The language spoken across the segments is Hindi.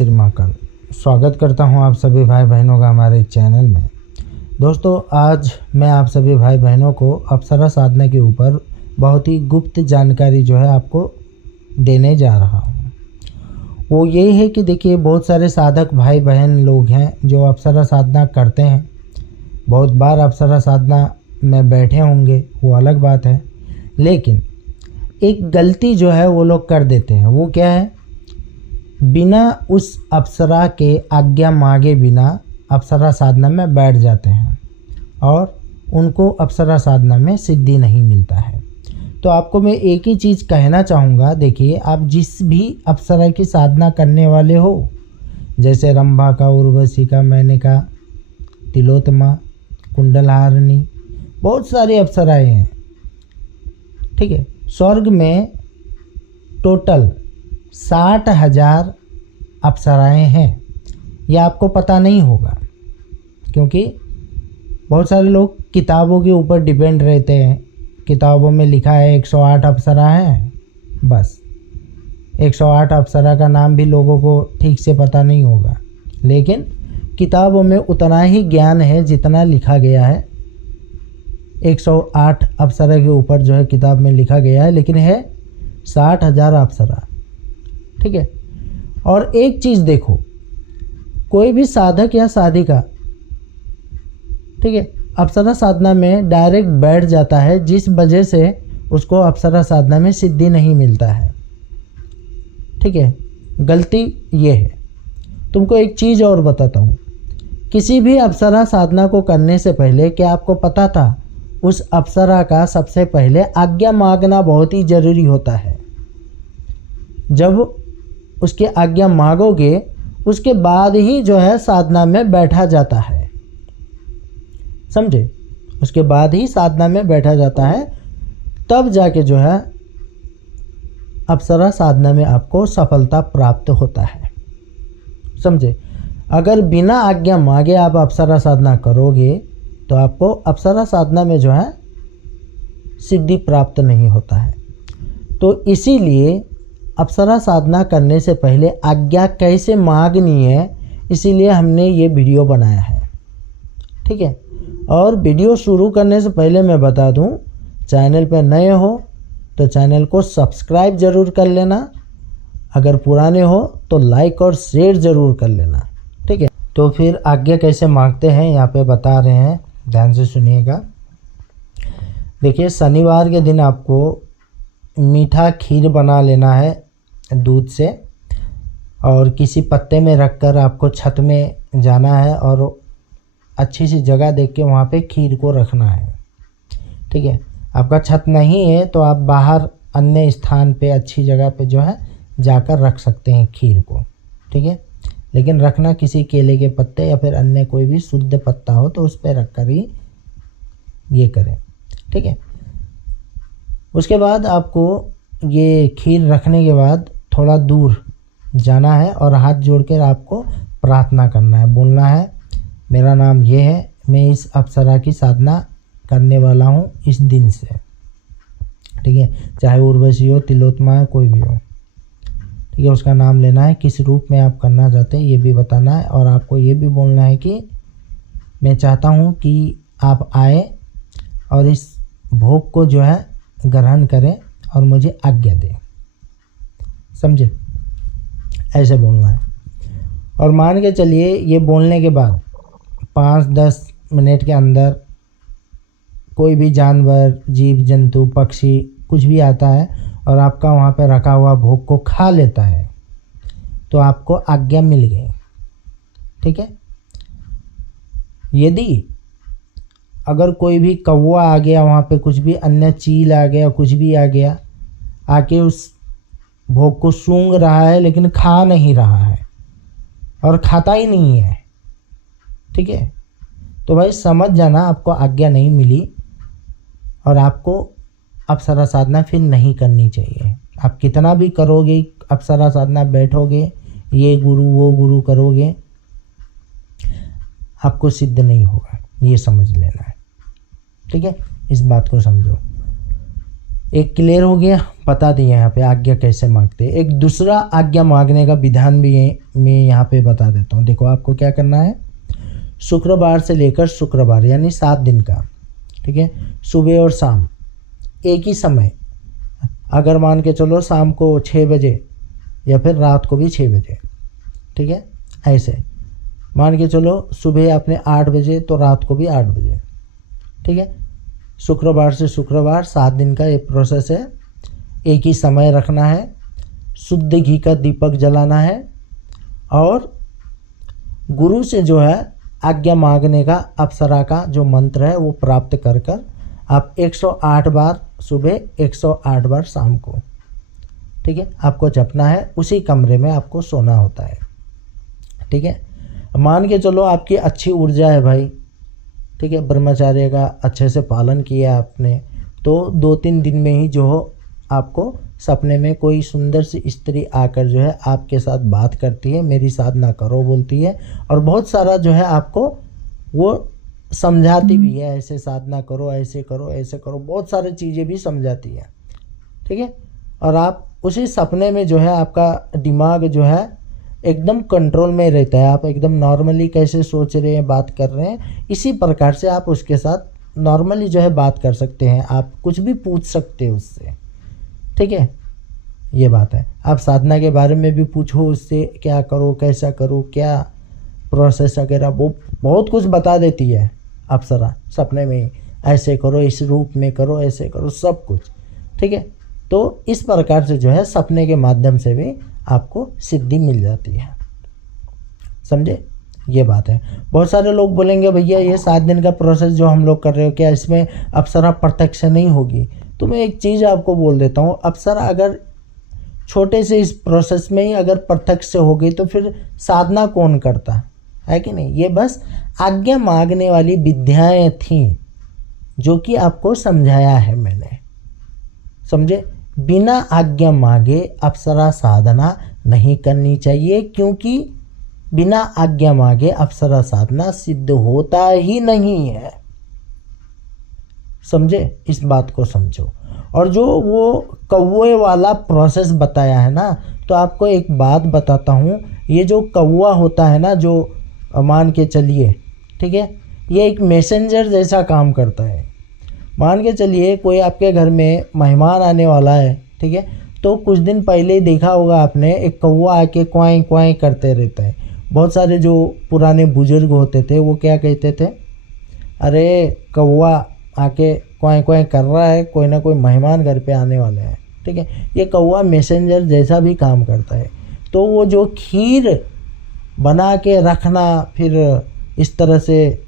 श्री महाकाल। स्वागत करता हूं आप सभी भाई बहनों का हमारे चैनल में। दोस्तों, आज मैं आप सभी भाई बहनों को अप्सरा साधना के ऊपर बहुत ही गुप्त जानकारी जो है आपको देने जा रहा हूं। वो ये है कि देखिए, बहुत सारे साधक भाई बहन लोग हैं जो अप्सरा साधना करते हैं। बहुत बार अप्सरा साधना में बैठे होंगे, वो अलग बात है, लेकिन एक गलती जो है वो लोग कर देते हैं। वो क्या है? बिना उस अप्सरा के आज्ञा मांगे बिना अप्सरा साधना में बैठ जाते हैं और उनको अप्सरा साधना में सिद्धि नहीं मिलता है। तो आपको मैं एक ही चीज़ कहना चाहूँगा। देखिए, आप जिस भी अप्सरा की साधना करने वाले हो, जैसे रंभा का, उर्वशी का, मेनका, तिलोत्तमा, कुंडलहारिणी, बहुत सारी अप्सराएँ हैं, ठीक है। स्वर्ग में टोटल 60,000 अप्सराएँ हैं। यह आपको पता नहीं होगा, क्योंकि बहुत सारे लोग किताबों के ऊपर डिपेंड रहते हैं। किताबों में लिखा है 108 अप्सरा हैं, बस 108 अप्सरा का नाम भी लोगों को ठीक से पता नहीं होगा। लेकिन किताबों में उतना ही ज्ञान है जितना लिखा गया है। 108 अप्सरा के ऊपर जो है किताब में लिखा गया है, लेकिन है 60,000 अप्सरा, ठीक है। और एक चीज़ देखो, कोई भी साधक या साधिका, ठीक है, अप्सरा साधना में डायरेक्ट बैठ जाता है, जिस वजह से उसको अप्सरा साधना में सिद्धि नहीं मिलता है, ठीक है। गलती ये है। तुमको एक चीज़ और बताता हूँ। किसी भी अप्सरा साधना को करने से पहले क्या आपको पता था? उस अप्सरा का सबसे पहले आज्ञा मांगना बहुत ही ज़रूरी होता है। जब उसकी आज्ञा मांगोगे, उसके बाद ही जो है साधना में बैठा जाता है, समझे? उसके बाद ही साधना में बैठा जाता है, तब जाके जो है अप्सरा साधना में आपको सफलता प्राप्त होता है, समझे? अगर बिना आज्ञा मांगे आप अप्सरा साधना करोगे तो आपको अप्सरा साधना में जो है सिद्धि प्राप्त नहीं होता है। तो इसीलिए अप्सरा साधना करने से पहले आज्ञा कैसे मांगनी है, इसीलिए हमने ये वीडियो बनाया है, ठीक है। और वीडियो शुरू करने से पहले मैं बता दूं, चैनल पर नए हो तो चैनल को सब्सक्राइब ज़रूर कर लेना। अगर पुराने हो तो लाइक और शेयर ज़रूर कर लेना, ठीक है। तो फिर आज्ञा कैसे मांगते हैं यहाँ पे बता रहे हैं, ध्यान से सुनिएगा। देखिए, शनिवार के दिन आपको मीठा खीर बना लेना है दूध से, और किसी पत्ते में रखकर आपको छत में जाना है और अच्छी सी जगह देख के वहाँ पे खीर को रखना है, ठीक है। आपका छत नहीं है तो आप बाहर अन्य स्थान पे अच्छी जगह पे जो है जाकर रख सकते हैं खीर को, ठीक है। लेकिन रखना किसी केले के पत्ते या फिर अन्य कोई भी शुद्ध पत्ता हो तो उस पर रख कर ही ये करें, ठीक है। उसके बाद आपको ये खीर रखने के बाद थोड़ा दूर जाना है और हाथ जोड़कर आपको प्रार्थना करना है, बोलना है, मेरा नाम ये है, मैं इस अप्सरा की साधना करने वाला हूँ इस दिन से, ठीक है। चाहे उर्वशी हो, तिलोत्तमा हो, कोई भी हो, ठीक है। उसका नाम लेना है, किस रूप में आप करना चाहते हैं ये भी बताना है, और आपको ये भी बोलना है कि मैं चाहता हूँ कि आप आए और इस भोग को जो है ग्रहण करें और मुझे आज्ञा दें, समझे? ऐसे बोलना है। और मान के चलिए, ये बोलने के बाद 5-10 मिनट के अंदर कोई भी जानवर, जीव जंतु, पक्षी कुछ भी आता है और आपका वहाँ पे रखा हुआ भोग को खा लेता है, तो आपको आज्ञा मिल गई, ठीक है। यदि अगर कोई भी कौवा आ गया वहाँ पे, कुछ भी अन्य चील आ गया, कुछ भी आ गया, आके उस भोग को सूंघ रहा है लेकिन खा नहीं रहा है और खाता ही नहीं है, ठीक है, तो भाई समझ जाना आपको आज्ञा नहीं मिली और आपको अप्सरा साधना फिर नहीं करनी चाहिए। आप कितना भी करोगे अप्सरा साधना, बैठोगे, ये गुरु वो गुरु करोगे, आपको सिद्ध नहीं होगा, ये समझ लेना है, ठीक है। इस बात को समझो। एक क्लियर हो गया, बता दिए यहाँ पे आज्ञा कैसे मांगते हैं। एक दूसरा आज्ञा मांगने का विधान भी मैं यहाँ पे बता देता हूँ। देखो आपको क्या करना है, शुक्रवार से लेकर शुक्रवार यानी 7 दिन का, ठीक है, सुबह और शाम एक ही समय, अगर मान के चलो शाम को 6 बजे या फिर रात को भी 6 बजे, ठीक है, ऐसे मान के चलो सुबह आपने 8 बजे तो रात को भी 8 बजे, ठीक है, शुक्रवार से शुक्रवार 7 दिन का ये प्रोसेस है। एक ही समय रखना है, शुद्ध घी का दीपक जलाना है और गुरु से जो है आज्ञा मांगने का अप्सरा का जो मंत्र है वो प्राप्त कर कर आप 108 बार सुबह 108 बार शाम को, ठीक है, आपको जपना है। उसी कमरे में आपको सोना होता है, ठीक है। मान के चलो आपकी अच्छी ऊर्जा है भाई, ठीक है, ब्रह्मचर्य का अच्छे से पालन किया आपने, तो 2-3 दिन में ही जो हो आपको सपने में कोई सुंदर सी स्त्री आकर जो है आपके साथ बात करती है, मेरी साधना करो बोलती है, और बहुत सारा जो है आपको वो समझाती भी है, ऐसे साधना करो, ऐसे करो, ऐसे करो, बहुत सारी चीज़ें भी समझाती है, ठीक है। और आप उसी सपने में जो है आपका दिमाग जो है एकदम कंट्रोल में रहता है, आप एकदम नॉर्मली कैसे सोच रहे हैं, बात कर रहे हैं, इसी प्रकार से आप उसके साथ नॉर्मली जो है बात कर सकते हैं, आप कुछ भी पूछ सकते हैं उससे, ठीक है, ये बात है। आप साधना के बारे में भी पूछो उससे, क्या करो, कैसा करो, क्या प्रोसेस वगैरह, वो बहुत कुछ बता देती है अप्सरा सपने में, ऐसे करो, इस रूप में करो, ऐसे करो, सब कुछ, ठीक है। तो इस प्रकार से जो है सपने के माध्यम से भी आपको सिद्धि मिल जाती है, समझे, ये बात है। बहुत सारे लोग बोलेंगे भैया ये 7 दिन का प्रोसेस जो हम लोग कर रहे हो क्या इसमें अप्सरा प्रत्यक्ष नहीं होगी? तो मैं एक चीज़ आपको बोल देता हूँ, अप्सरा अगर छोटे से इस प्रोसेस में ही अगर प्रत्यक्ष से हो गई तो फिर साधना कौन करता है कि नहीं? ये बस आज्ञा मांगने वाली विद्याएं थीं जो कि आपको समझाया है मैंने, समझे। बिना आज्ञा मांगे अप्सरा साधना नहीं करनी चाहिए, क्योंकि बिना आज्ञा मांगे अप्सरा साधना सिद्ध होता ही नहीं है, समझे, इस बात को समझो। और जो वो कौवे वाला प्रोसेस बताया है ना, तो आपको एक बात बताता हूँ, ये जो कौवा होता है ना, जो मान के चलिए, ठीक है, ये एक मैसेंजर जैसा काम करता है। मान के चलिए कोई आपके घर में मेहमान आने वाला है, ठीक है, तो कुछ दिन पहले ही देखा होगा आपने, एक कौवा आके क्वाई क्वाई करते रहता है। बहुत सारे जो पुराने बुजुर्ग होते थे वो क्या कहते थे, अरे कौवा आके क्वाई क्वाई कर रहा है, कोई ना कोई मेहमान घर पे आने वाले हैं, ठीक है। ये कौवा मैसेंजर जैसा भी काम करता है। तो वो जो खीर बना के रखना, फिर इस तरह से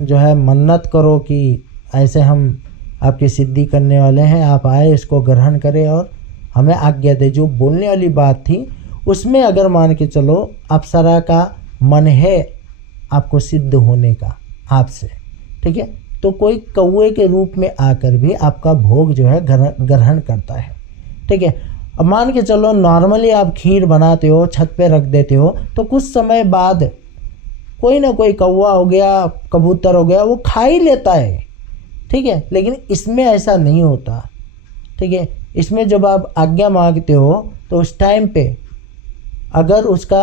जो है मन्नत करो कि ऐसे हम आपकी सिद्धि करने वाले हैं, आप आए, इसको ग्रहण करें और हमें आज्ञा दे, जो बोलने वाली बात थी उसमें अगर मान के चलो अप्सरा का मन है आपको सिद्ध होने का आपसे, ठीक है, तो कोई कौवे के रूप में आकर भी आपका भोग जो है ग्रहण करता है, ठीक है। अब मान के चलो नॉर्मली आप खीर बनाते हो, छत पे रख देते हो, तो कुछ समय बाद कोई ना कोई कौवा हो गया, कबूतर हो गया, वो खा ही लेता है, ठीक है। लेकिन इसमें ऐसा नहीं होता, ठीक है। इसमें जब आप आज्ञा मांगते हो तो उस टाइम पे अगर उसका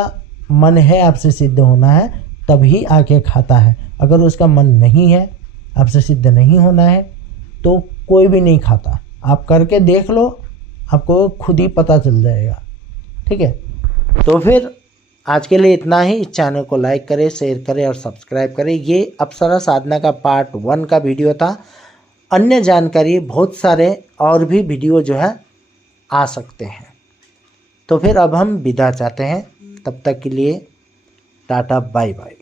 मन है आपसे सिद्ध होना है तभी आके खाता है, अगर उसका मन नहीं है, आपसे सिद्ध नहीं होना है, तो कोई भी नहीं खाता। आप करके देख लो, आपको खुद ही पता चल जाएगा, ठीक है। तो फिर आज के लिए इतना ही। इस चैनल को लाइक करें, शेयर करें और सब्सक्राइब करें। ये अप्सरा साधना का पार्ट 1 का वीडियो था। अन्य जानकारी बहुत सारे और भी वीडियो जो है आ सकते हैं। तो फिर अब हम विदा चाहते हैं, तब तक के लिए टाटा बाय बाय।